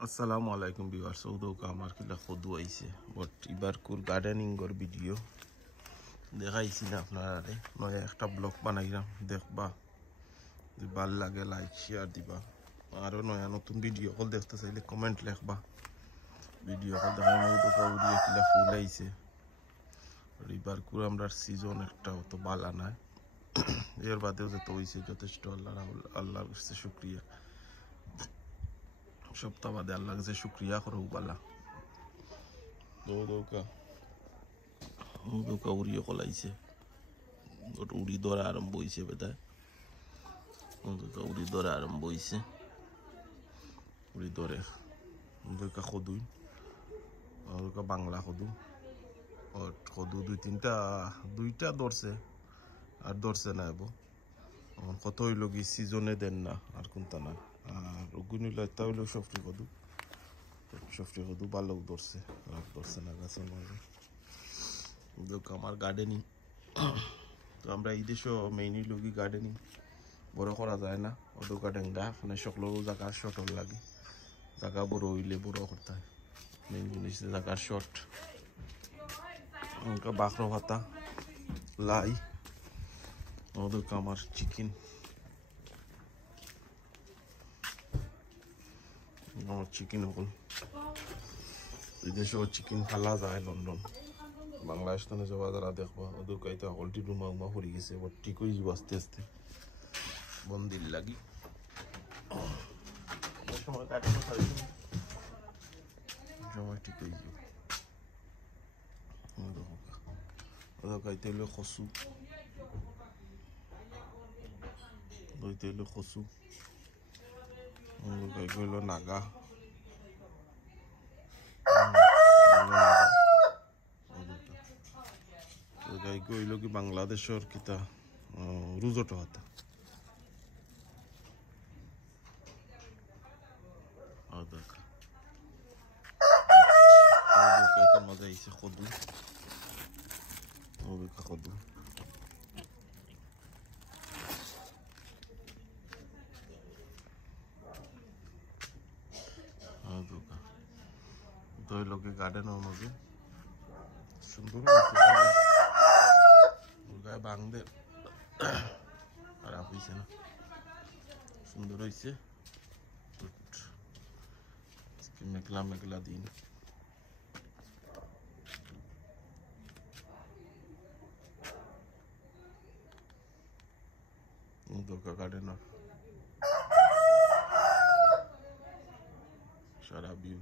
আসসালামু আলাইকুম ভিউয়ার্স সৌদৌকা আমার কিলা খদু আইছে বাট এবার কুর গার্ডেনিং গর ভিডিও দেখাইছি না আপনারা নয়া একটা ব্লগ বানাইলাম দেখবা যদি ভাল লাগে লাইক শেয়ার দিবা আরো নয়া নতুন ভিডিও কল দেখতে চাইলে কমেন্ট লিখবা ভিডিও কল দেখাই সৌদৌকা উড়িয়ে কিলা ফুল আইছে এবার কুর আমরা সিজন একটা অত বালা নাই এর বাদেও যত হইছে যথেষ্ট আল্লাহর কাছে শুকরিয়া সপ্তাহ বাদে আল্লাহর কাছে শুকরিয়া করো বালা দৌকা উড়িয়ে কলাইছে উড়ি ধরা আরম্ভ হয়েছে বেদায় দৌকা উড়ি ধরা আরম্ভ হয়েছে উড়ি ধরে দৌকা খদুই দৌকা বাংলা খদু খদু দুইটা ধরছে আর ধরছে না এবো কত হইল কি সিজনে দেন না আর কোনটা না আর ওগুন হইলো একটা হইলো সফরি কদু ভালো ধরছে আর ধরছে না গাছের মাঝে আমার গার্ডেনিং তো আমরা এই দেশও মেইনলি লোকই গার্ডেনিং বড় করা যায় না ওদের গার্ডেনটা মানে সকল জায়গা শর্টর লাগে জায়গা বড় হইলে বড় করতে হয় মেইন জিনিস জায়গার শর্ট বাখরো ভাতা লাই ওদের আমার চিকেন আমার চিকেন হল এই দেশেও চিকেন খালা যায় লন্ডন বাংলাদেশ তো যাওয়া যারা দেখবা ওদের কাইতে অলটি রুমা উমা পড়ে গেছে এবার ঠিক হয়ে যাব আস্তে আস্তে বন্দির লাগি সময় ঠিক হয়ে যাব ওদের কাইতে হইলো কচু দইতে হইলো কচু ওদের কাইতে হইলো নাগা গাইকে হইল কি বাংলাদেশের কিতা রুজোটো হাতা মজা আইছে খদু খদু দই লোকে গার্ডেনের মধ্যে সুন্দর গায়ে বাংদের খারাপ হয়েছে না সুন্দর হয়েছে মেঘলা মেঘলা দিন দোকা গার্ডেনার সারা ভিউ